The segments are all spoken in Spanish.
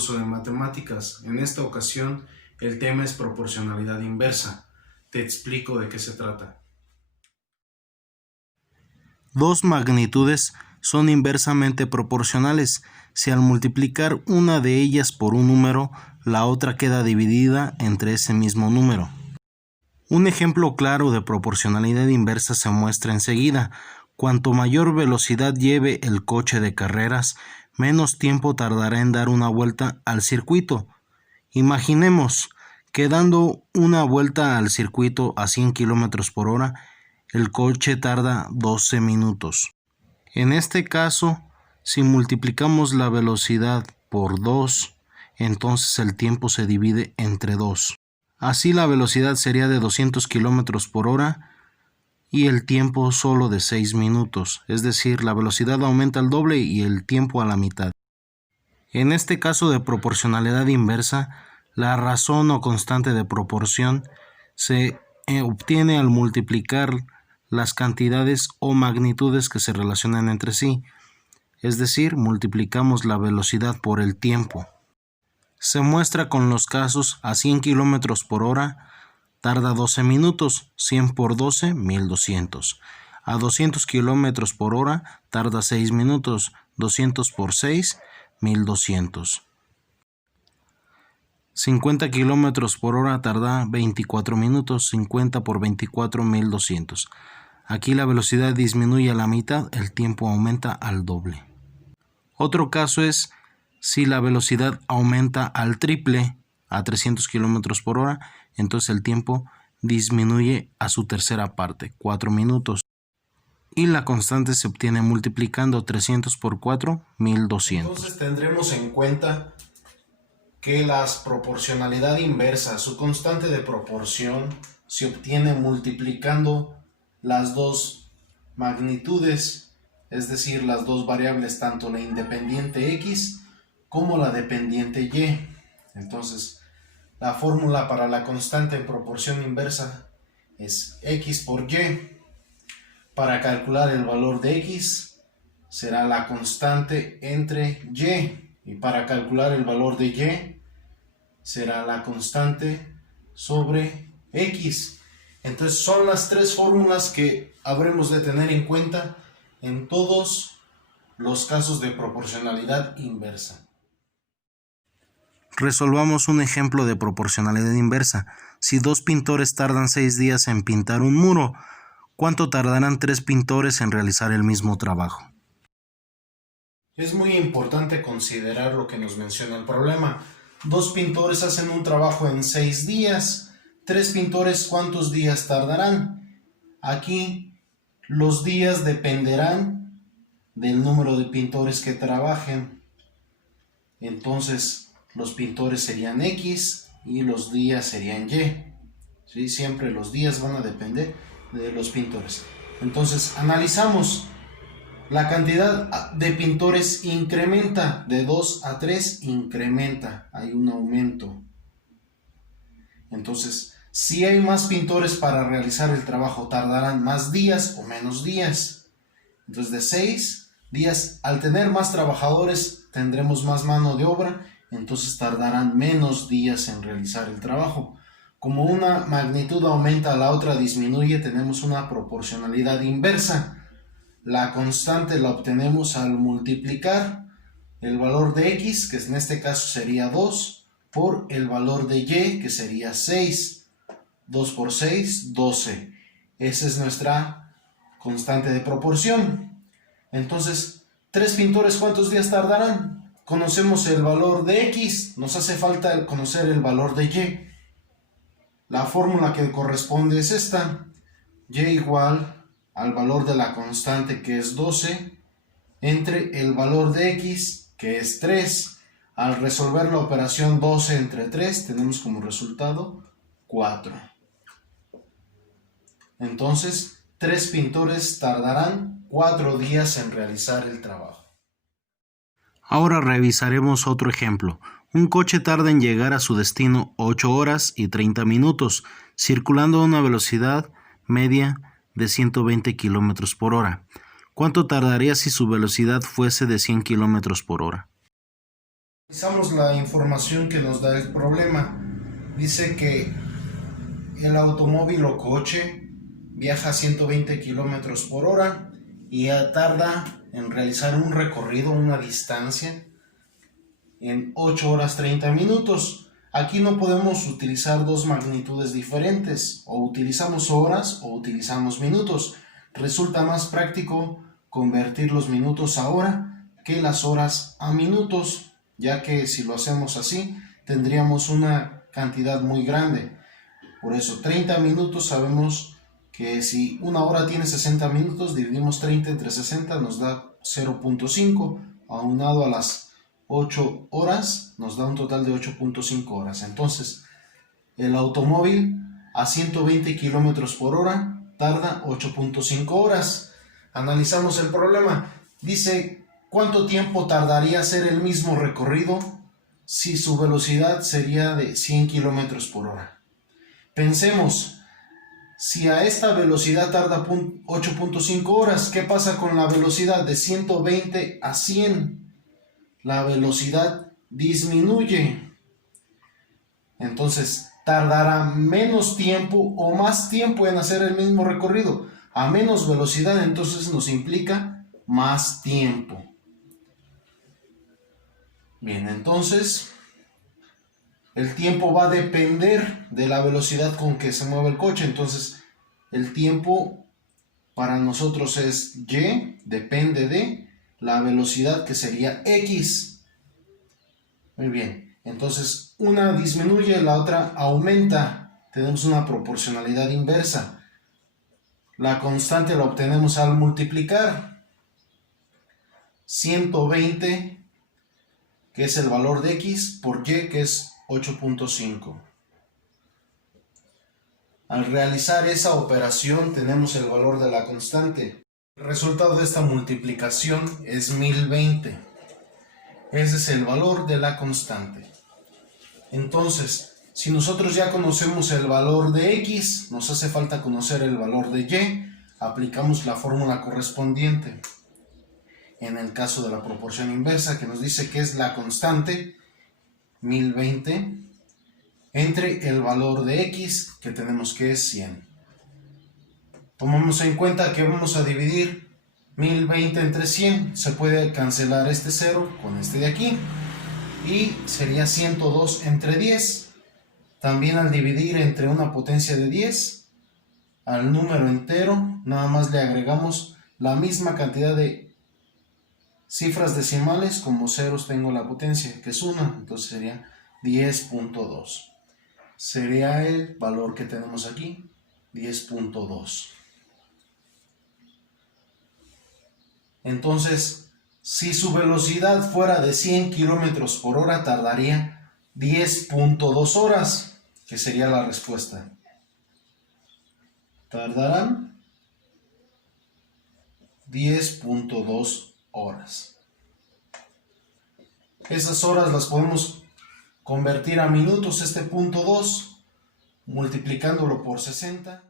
curso de matemáticas. En esta ocasión, el tema es proporcionalidad inversa. Te explico de qué se trata. Dos magnitudes son inversamente proporcionales. Si al multiplicar una de ellas por un número, la otra queda dividida entre ese mismo número. Un ejemplo claro de proporcionalidad inversa se muestra enseguida. Cuanto mayor velocidad lleve el coche de carreras, menos tiempo tardará en dar una vuelta al circuito. Imaginemos que dando una vuelta al circuito a 100 km por hora, el coche tarda 12 minutos. En este caso, si multiplicamos la velocidad por 2, entonces el tiempo se divide entre 2. Así la velocidad sería de 200 km por hora y el tiempo solo de 6 minutos, es decir, la velocidad aumenta al doble y el tiempo a la mitad. En este caso de proporcionalidad inversa, la razón o constante de proporción se obtiene al multiplicar las cantidades o magnitudes que se relacionan entre sí, es decir, multiplicamos la velocidad por el tiempo. Se muestra con los casos: a 100 km por hora tarda 12 minutos, 100 por 12, 1200. A 200 km por hora tarda 6 minutos, 200 por 6, 1200. 50 km por hora tarda 24 minutos, 50 por 24, 1200. Aquí la velocidad disminuye a la mitad, el tiempo aumenta al doble. Otro caso es si la velocidad aumenta al triple, a 300 km por hora, entonces el tiempo disminuye a su tercera parte, 4 minutos. Y la constante se obtiene multiplicando 300 por 4, 1200. Entonces tendremos en cuenta que la proporcionalidad inversa, su constante de proporción, se obtiene multiplicando las dos magnitudes, es decir, las dos variables, tanto la independiente x como la dependiente y. Entonces, la fórmula para la constante en proporción inversa es x por y. Para calcular el valor de x será la constante entre y para calcular el valor de y será la constante sobre x. Entonces son las tres fórmulas que habremos de tener en cuenta en todos los casos de proporcionalidad inversa. Resolvamos un ejemplo de proporcionalidad inversa. Si dos pintores tardan 6 días en pintar un muro, ¿cuánto tardarán 3 pintores en realizar el mismo trabajo? Es muy importante considerar lo que nos menciona el problema. 2 pintores hacen un trabajo en 6 días. 3 pintores, ¿cuántos días tardarán? Aquí los días dependerán del número de pintores que trabajen. Entonces, los pintores serían X y los días serían Y. ¿Sí? Siempre los días van a depender de los pintores. Entonces, analizamos. La cantidad de pintores incrementa, de 2 a 3 incrementa, hay un aumento. Entonces, si hay más pintores para realizar el trabajo, tardarán más días o menos días. Entonces, de 6 días, al tener más trabajadores, tendremos más mano de obra, entonces tardarán menos días en realizar el trabajo. Como una magnitud aumenta, la otra disminuye, tenemos una proporcionalidad inversa. La constante la obtenemos al multiplicar el valor de x, que en este caso sería 2, por el valor de y, que sería 6. 2 por 6, 12. Esa es nuestra constante de proporción. Entonces, 3 pintores, ¿cuántos días tardarán? Conocemos el valor de x, nos hace falta conocer el valor de y. La fórmula que corresponde es esta: y igual al valor de la constante, que es 12, entre el valor de x, que es 3. Al resolver la operación 12 entre 3, tenemos como resultado 4. Entonces, 3 pintores tardarán 4 días en realizar el trabajo. Ahora revisaremos otro ejemplo. Un coche tarda en llegar a su destino 8 horas y 30 minutos, circulando a una velocidad media de 120 km por hora. ¿Cuánto tardaría si su velocidad fuese de 100 km por hora? Analizamos la información que nos da el problema. Dice que el automóvil o coche viaja a 120 kilómetros por hora y tarda en realizar un recorrido, una distancia, en 8 horas 30 minutos. Aquí no podemos utilizar dos magnitudes diferentes, o utilizamos horas o utilizamos minutos. Resulta más práctico convertir los minutos a hora que las horas a minutos, ya que si lo hacemos así tendríamos una cantidad muy grande. Por eso 30 minutos, sabemos que si una hora tiene 60 minutos, dividimos 30 entre 60, nos da 0.5, aunado a las 8 horas nos da un total de 8.5 horas. Entonces el automóvil a 120 kilómetros por hora tarda 8.5 horas. Analizamos el problema. Dice, ¿cuánto tiempo tardaría hacer el mismo recorrido si su velocidad sería de 100 kilómetros por hora? Pensemos, si a esta velocidad tarda 8.5 horas, ¿qué pasa con la velocidad de 120 a 100? La velocidad disminuye. Entonces, tardará menos tiempo o más tiempo en hacer el mismo recorrido. A menos velocidad, entonces nos implica más tiempo. Bien, entonces el tiempo va a depender de la velocidad con que se mueve el coche. Entonces el tiempo para nosotros es Y, depende de la velocidad, que sería X. Muy bien, entonces una disminuye, la otra aumenta. Tenemos una proporcionalidad inversa. La constante la obtenemos al multiplicar 120, que es el valor de X, por Y, que es 8.5. Al realizar esa operación tenemos el valor de la constante. El resultado de esta multiplicación es 1020. Ese es el valor de la constante. Entonces, si nosotros ya conocemos el valor de X, nos hace falta conocer el valor de Y, aplicamos la fórmula correspondiente. En el caso de la proporción inversa, que nos dice que es la constante, 1020, entre el valor de X, que tenemos que es 100. Tomamos en cuenta que vamos a dividir 1020 entre 100. Se puede cancelar este 0 con este de aquí, y sería 102 entre 10. También al dividir entre una potencia de 10, al número entero nada más le agregamos la misma cantidad de cifras decimales como ceros tengo la potencia, que es 1, entonces sería 10.2. Sería el valor que tenemos aquí, 10.2. Entonces, si su velocidad fuera de 100 kilómetros por hora, tardaría 10.2 horas, que sería la respuesta. Tardarán 10.2 horas. Esas horas las podemos convertir a minutos, este punto 2, multiplicándolo por 60.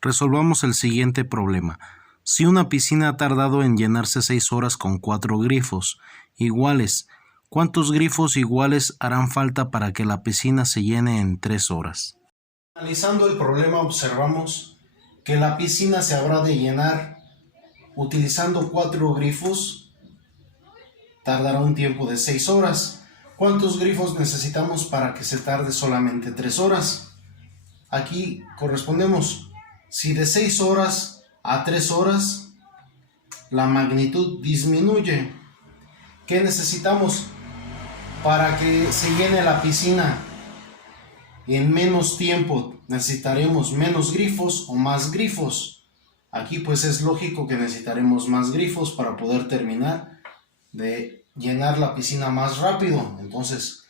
Resolvamos el siguiente problema. Si una piscina ha tardado en llenarse 6 horas con 4 grifos iguales, ¿cuántos grifos iguales harán falta para que la piscina se llene en 3 horas? Analizando el problema, observamos que la piscina se habrá de llenar utilizando 4 grifos. Tardará un tiempo de 6 horas. ¿Cuántos grifos necesitamos para que se tarde solamente 3 horas? Aquí correspondemos. Si de 6 horas a 3 horas, la magnitud disminuye. ¿Qué necesitamos para que se llene la piscina en menos tiempo? Necesitaremos menos grifos o más grifos. Aquí pues es lógico que necesitaremos más grifos para poder terminar de llenar la piscina más rápido. Entonces,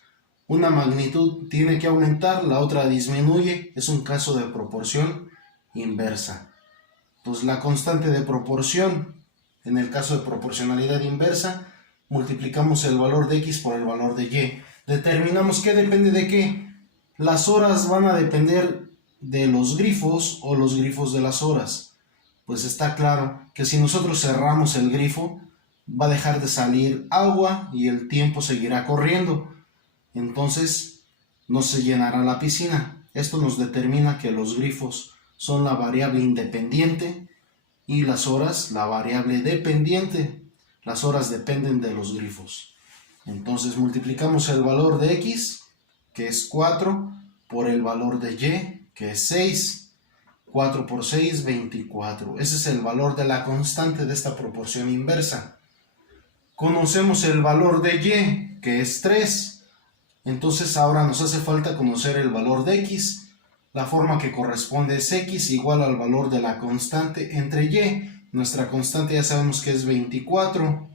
una magnitud tiene que aumentar, la otra disminuye. Es un caso de proporción inversa. Pues la constante de proporción, en el caso de proporcionalidad inversa, multiplicamos el valor de X por el valor de Y. Determinamos qué depende de qué. Las horas van a depender de los grifos o los grifos de las horas. Pues está claro que si nosotros cerramos el grifo, va a dejar de salir agua y el tiempo seguirá corriendo. Entonces no se llenará la piscina. Esto nos determina que los grifos son la variable independiente y las horas la variable dependiente. Las horas dependen de los grifos. Entonces multiplicamos el valor de x, que es 4, por el valor de y, que es 6. 4 por 6, 24. Ese es el valor de la constante de esta proporción inversa. Conocemos el valor de y, que es 3. Entonces ahora nos hace falta conocer el valor de x. La forma que corresponde es x igual al valor de la constante entre y. Nuestra constante ya sabemos que es 24.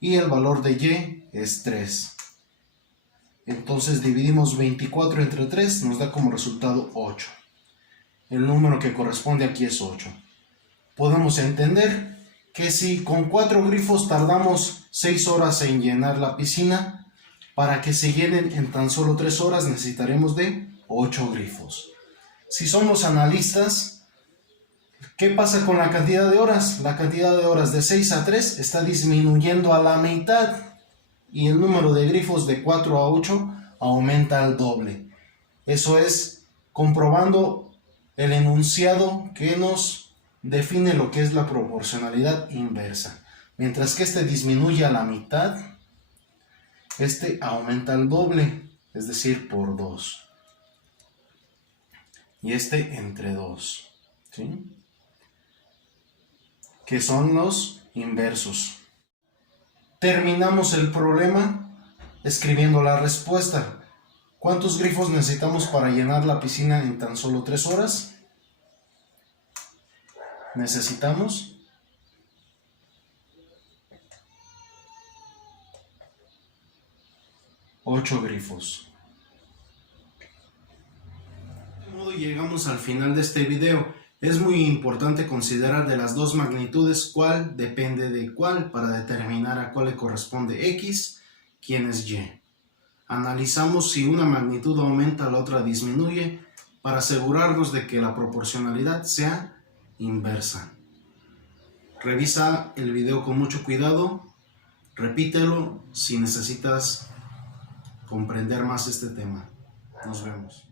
Y el valor de y es 3. Entonces dividimos 24 entre 3, nos da como resultado 8. El número que corresponde aquí es 8. Podemos entender que si con 4 grifos tardamos 6 horas en llenar la piscina, para que se llenen en tan solo 3 horas necesitaremos de 8 grifos. Si somos analistas, ¿qué pasa con la cantidad de horas? La cantidad de horas de 6 a 3 está disminuyendo a la mitad y el número de grifos de 4 a 8 aumenta al doble. Eso es comprobando el enunciado que nos define lo que es la proporcionalidad inversa. Mientras que este disminuye a la mitad, este aumenta al doble, es decir, por 2. Y este entre 2, ¿sí? Que son los inversos. Terminamos el problema escribiendo la respuesta. ¿Cuántos grifos necesitamos para llenar la piscina en tan solo 3 horas? Necesitamos 8 grifos. De este modo llegamos al final de este video. Es muy importante considerar de las dos magnitudes cuál depende de cuál para determinar a cuál le corresponde x, quién es y. Analizamos si una magnitud aumenta, la otra disminuye, para asegurarnos de que la proporcionalidad sea inversa. Revisa el video con mucho cuidado, repítelo si necesitas comprender más este tema. Nos vemos.